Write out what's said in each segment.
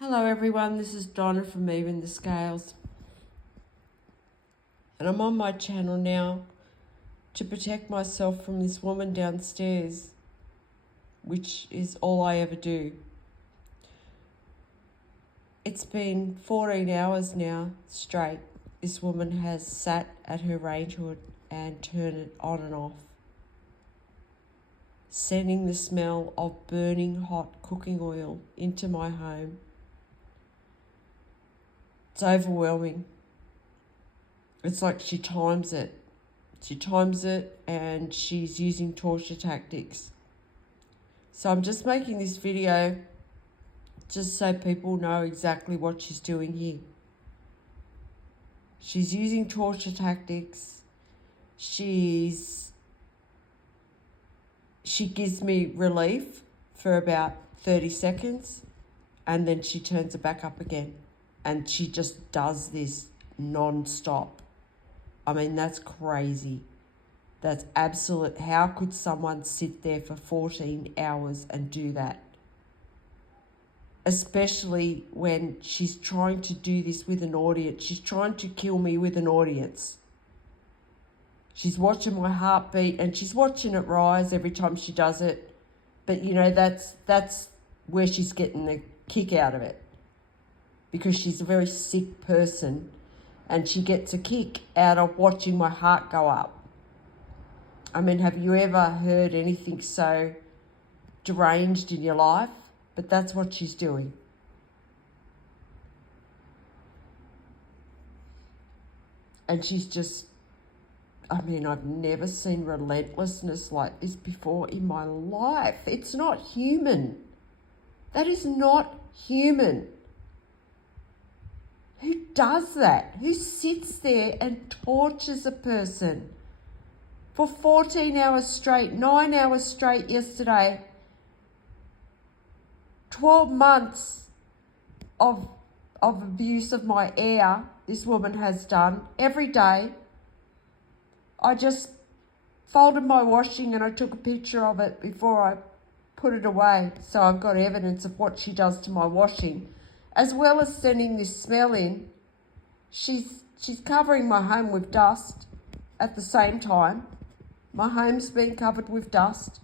Hello everyone, this is Donna from Even the Scales. And I'm on my channel now to protect myself from this woman downstairs, which is all I ever do. It's been 14 hours now straight. This woman has sat at her range hood and turned it on and off, sending the smell of burning hot cooking oil into my home. It's overwhelming. It's like she times it. She times it and she's using torture tactics. So I'm just making this video just so people know exactly what she's doing here. She's using torture tactics. She gives me relief for about 30 seconds and then she turns it back up again. And she just does this non-stop. I mean, that's crazy. That's absolute. How could someone sit there for 14 hours and do that? Especially when she's trying to do this with an audience. She's trying to kill me with an audience. She's watching my heartbeat and she's watching it rise every time she does it. But, you know, that's where she's getting the kick out of it. Because she's a very sick person and she gets a kick out of watching my heart go up. I mean, have you ever heard anything so deranged in your life? But that's what she's doing. And she's just, I mean, I've never seen relentlessness like this before in my life. It's not human. That is not human. Who does that? Who sits there and tortures a person for 14 hours straight, 9 hours straight yesterday, 12 months of abuse of my air this woman has done every day. I just folded my washing and I took a picture of it before I put it away. So I've got evidence of what she does to my washing. As well as sending this smell in, she's covering my home with dust at the same time. My home's been covered with dust.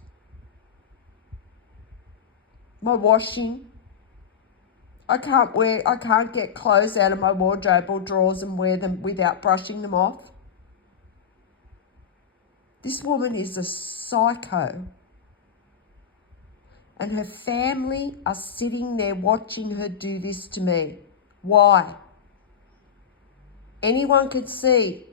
My washing. I can't get clothes out of my wardrobe or drawers and wear them without brushing them off. This woman is a psycho. And her family are sitting there watching her do this to me. Why? Anyone could see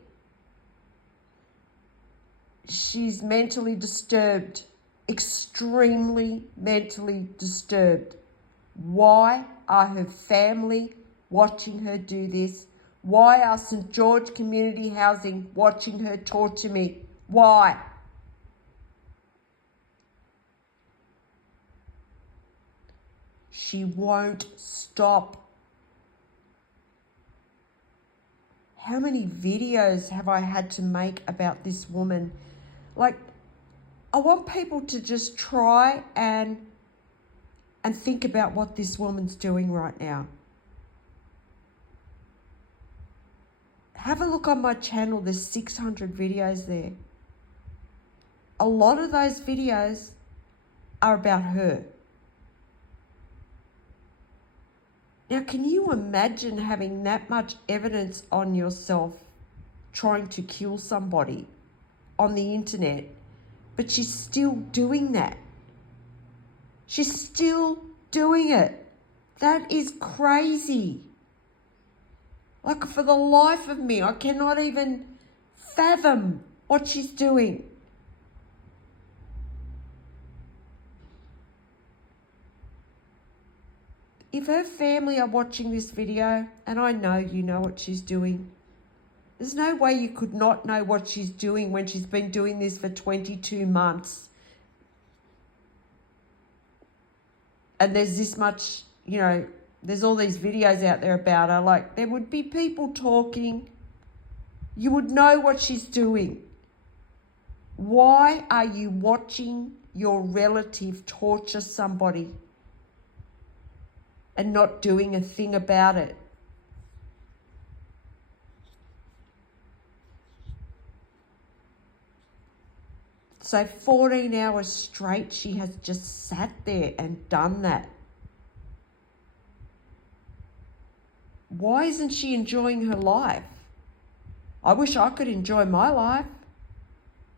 she's mentally disturbed, extremely mentally disturbed. Why are her family watching her do this? Why are St. George Community Housing watching her torture me? Why? She won't stop. How many videos have I had to make about this woman? Like, I want people to just try and think about what this woman's doing right now. Have a look on my channel. There's 600 videos there. A lot of those videos are about her. Now, can you imagine having that much evidence on yourself trying to kill somebody on the internet, but she's still doing that? She's still doing it. That is crazy. Like, for the life of me, I cannot even fathom what she's doing. If her family are watching this video, and I know you know what she's doing, there's no way you could not know what she's doing when she's been doing this for 22 months. And there's this much, you know, there's all these videos out there about her. Like, there would be people talking. You would know what she's doing. Why are you watching your relative torture somebody? and not doing a thing about it. So 14 hours straight, she has just sat there and done that. Why isn't she enjoying her life? I wish I could enjoy my life.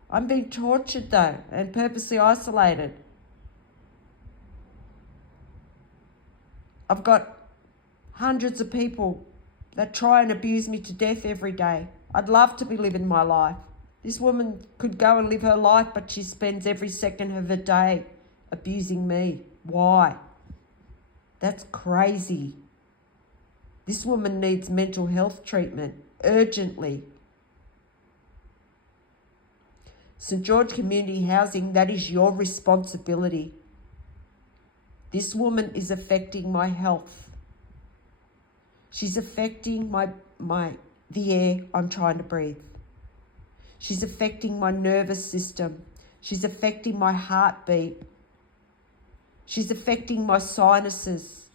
I'm being tortured though, and purposely isolated. I've got hundreds of people that try and abuse me to death every day. I'd love to be living my life. This woman could go and live her life, but she spends every second of her day abusing me. Why? That's crazy. This woman needs mental health treatment urgently. St. George Community Housing, that is your responsibility. This woman is affecting my health. She's affecting the air I'm trying to breathe. She's affecting my nervous system. She's affecting my heartbeat. She's affecting my sinuses.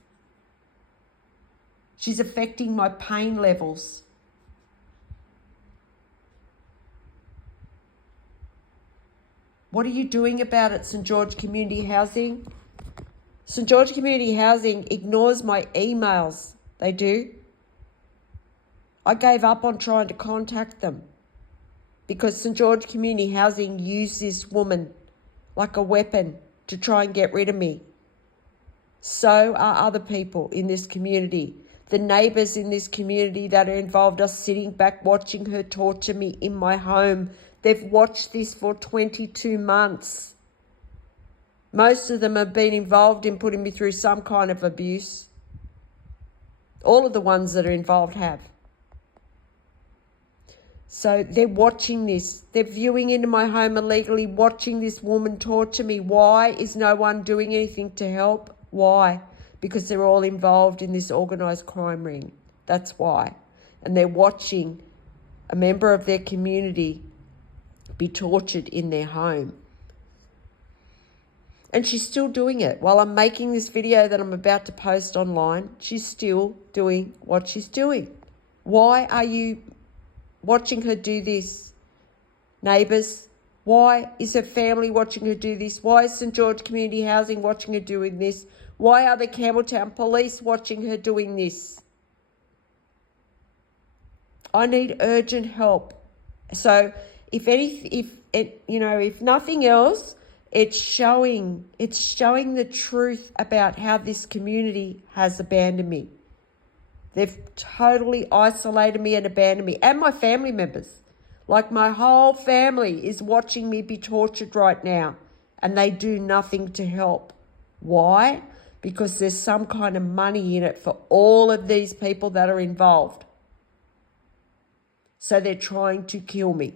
She's affecting my pain levels. What are you doing about it, St. George Community Housing? St. George Community Housing ignores my emails. They do. I gave up on trying to contact them because St. George Community Housing used this woman like a weapon to try and get rid of me. So are other people in this community. The neighbours in this community that are involved are sitting back watching her torture me in my home. They've watched this for 22 months. Most of them have been involved in putting me through some kind of abuse. All of the ones that are involved have. So they're watching this. They're viewing into my home illegally, watching this woman torture me. Why is no one doing anything to help? Why? Because they're all involved in this organised crime ring. That's why. And they're watching a member of their community be tortured in their home. And she's still doing it. While I'm making this video that I'm about to post online, she's still doing what she's doing. Why are you watching her do this, neighbours? Why is her family watching her do this? Why is St. George Community Housing watching her doing this? Why are the Campbelltown police watching her doing this? I need urgent help. So if nothing else, it's showing the truth about how this community has abandoned me. They've totally isolated me and abandoned me, and my family members. Like, my whole family is watching me be tortured right now, and they do nothing to help. Why? Because there's some kind of money in it for all of these people that are involved. So they're trying to kill me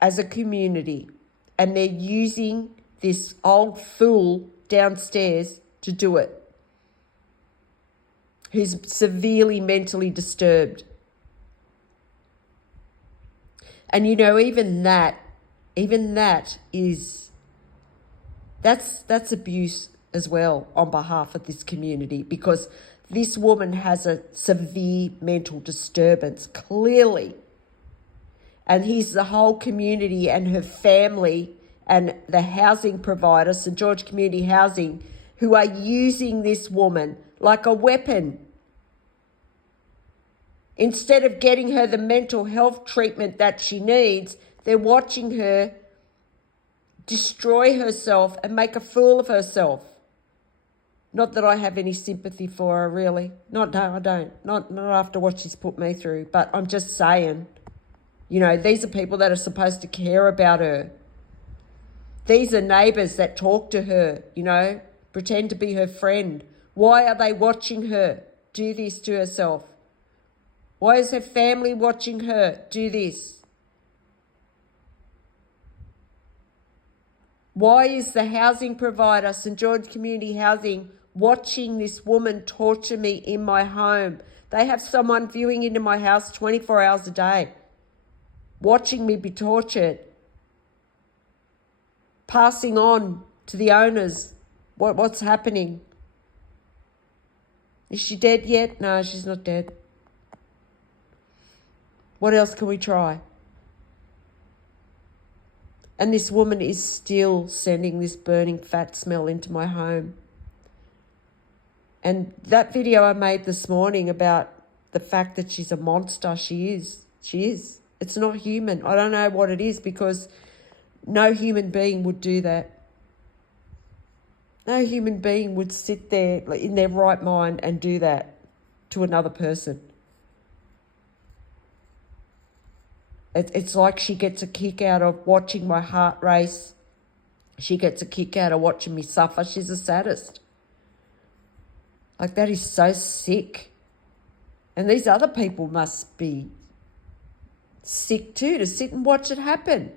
as a community, and they're using this old fool downstairs to do it, who's severely mentally disturbed. And even that is abuse as well on behalf of this community, because this woman has a severe mental disturbance, clearly. And here's the whole community and her family and the housing provider, St. George Community Housing, who are using this woman like a weapon. Instead of getting her the mental health treatment that she needs, they're watching her destroy herself and make a fool of herself. Not that I have any sympathy for her, really. No, I don't. Not after what she's put me through. But I'm just saying, these are people that are supposed to care about her. These are neighbours that talk to her, pretend to be her friend. Why are they watching her do this to herself? Why is her family watching her do this? Why is the housing provider, St. George Community Housing, watching this woman torture me in my home? They have someone viewing into my house 24 hours a day, watching me be tortured, passing on to the owners what's happening. Is she dead yet? No, she's not dead. What else can we try? And this woman is still sending this burning fat smell into my home. And that video I made this morning about the fact that she's a monster, she is. She is. It's not human. I don't know what it is, because no human being would do that. No human being would sit there in their right mind and do that to another person. It's like she gets a kick out of watching my heart race. She gets a kick out of watching me suffer. She's a sadist. Like, that is so sick. And these other people must be sick too, to sit and watch it happen.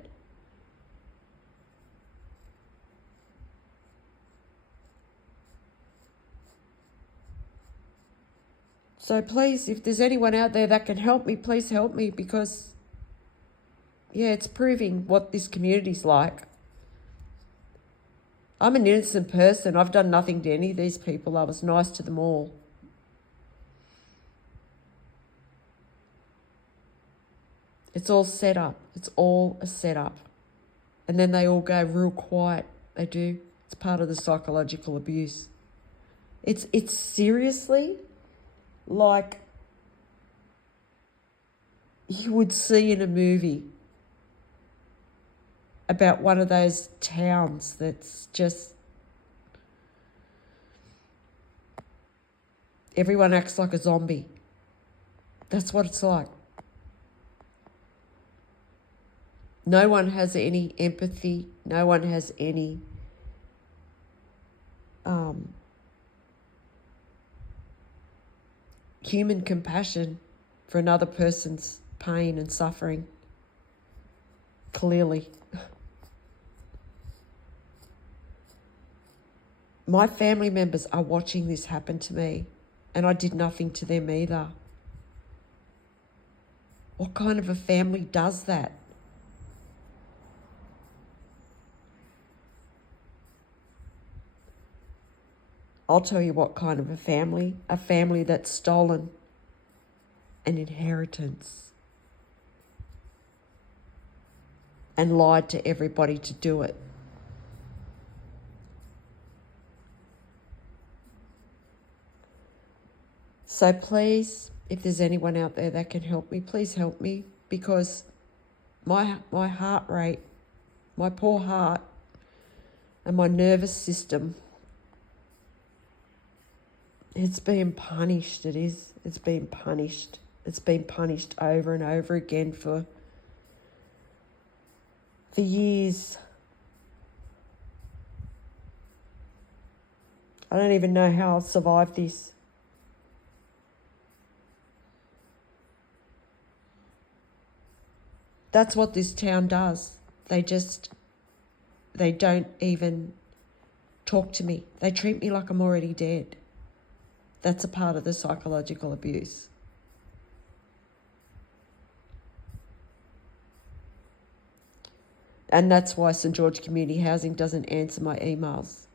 So please, if there's anyone out there that can help me, please help me, because, yeah, it's proving what this community's like. I'm an innocent person. I've done nothing to any of these people. I was nice to them all. It's all set up. It's all a setup. And then they all go real quiet. They do. It's part of the psychological abuse. It's seriously like you would see in a movie about one of those towns that's just, everyone acts like a zombie. That's what it's like. No one has any empathy. No one has any human compassion for another person's pain and suffering. Clearly. My family members are watching this happen to me, and I did nothing to them either. What kind of a family does that? I'll tell you what kind of a family that's stolen an inheritance and lied to everybody to do it. So please, if there's anyone out there that can help me, please help me, because my heart rate, my poor heart, and my nervous system, it's being punished. It is. It's being punished. It's been punished over and over again for years. I don't even know how I'll survive this. That's what this town does. They don't even talk to me. They treat me like I'm already dead. That's a part of the psychological abuse. And that's why St. George Community Housing doesn't answer my emails.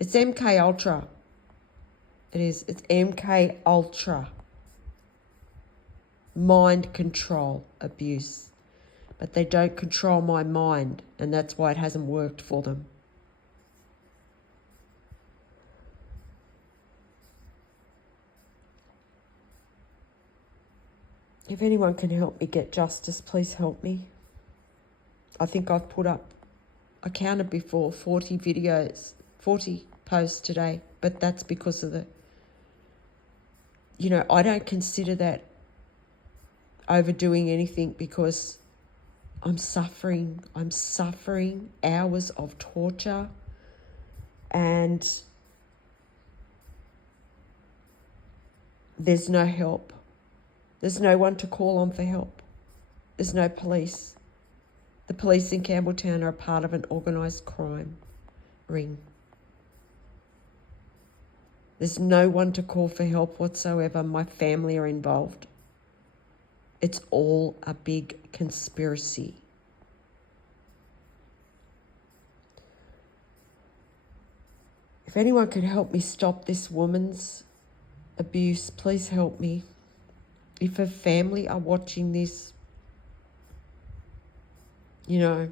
It's MK Ultra. It is. It's MK Ultra. Mind control abuse. But they don't control my mind, and that's why it hasn't worked for them. If anyone can help me get justice, please help me. I think I've put up, I counted before, 40 videos, 40 posts today, but that's because of I don't consider that overdoing anything, because I'm suffering hours of torture, and there's no help. There's no one to call on for help. There's no police. The police in Campbelltown are a part of an organised crime ring. There's no one to call for help whatsoever. My family are involved. It's all a big conspiracy. If anyone can help me stop this woman's abuse, please help me. If her family are watching this, you know,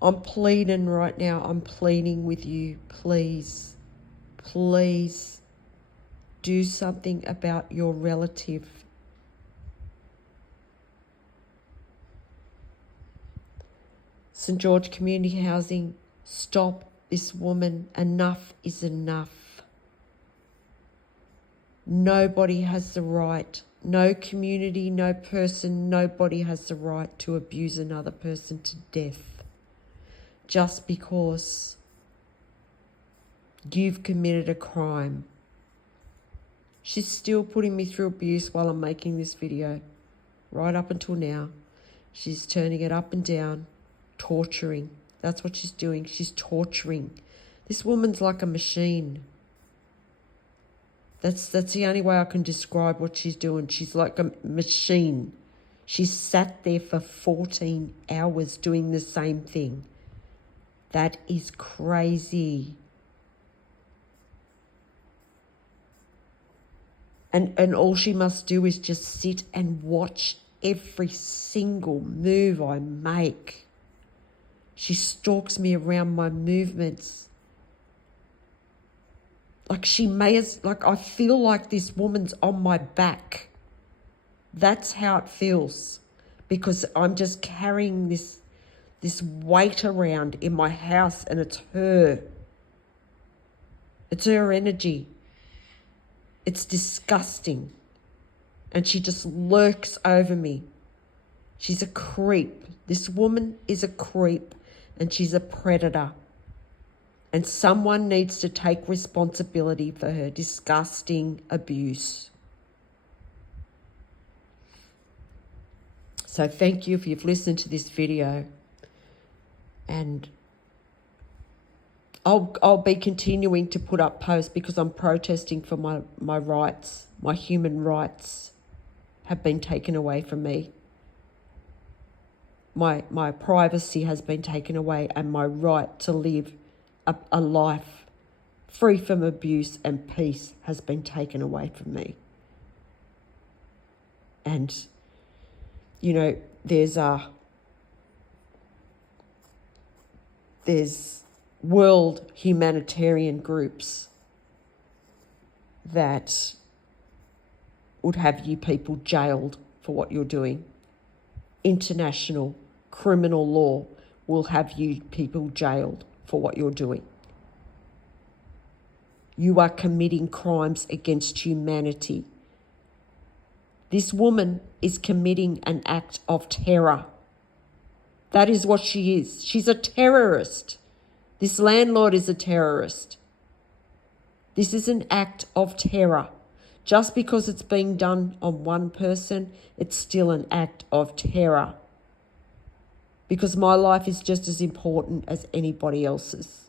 I'm pleading right now. I'm pleading with you. Please, please do something about your relative. St. George Community Housing, stop this woman. Enough is enough. Nobody has the right, no community, no person, nobody has the right to abuse another person to death just because you've committed a crime. She's still putting me through abuse while I'm making this video. Right up until now. She's turning it up and down, torturing. That's what she's doing. She's torturing. This woman's like a machine. That's the only way I can describe what she's doing. She's like a machine. She sat there for 14 hours doing the same thing. That is crazy. And all she must do is just sit and watch every single move I make. She stalks me around my movements. Like I feel like this woman's on my back. That's how it feels. Because I'm just carrying this weight around in my house, and it's her. It's her energy. It's disgusting. And she just lurks over me. She's a creep. This woman is a creep, and she's a predator. And someone needs to take responsibility for her disgusting abuse. So thank you if you've listened to this video. And I'll be continuing to put up posts because I'm protesting for my rights. My human rights have been taken away from me. My privacy has been taken away, and my right to live a life free from abuse and peace has been taken away from me. And, you know, there's world humanitarian groups that would have you people jailed for what you're doing. International criminal law will have you people jailed for what you're doing. You are committing crimes against humanity. This woman is committing an act of terror. That is what she is. She's a terrorist. This landlord is a terrorist. This is an act of terror. Just because it's being done on one person, it's still an act of terror. Because my life is just as important as anybody else's.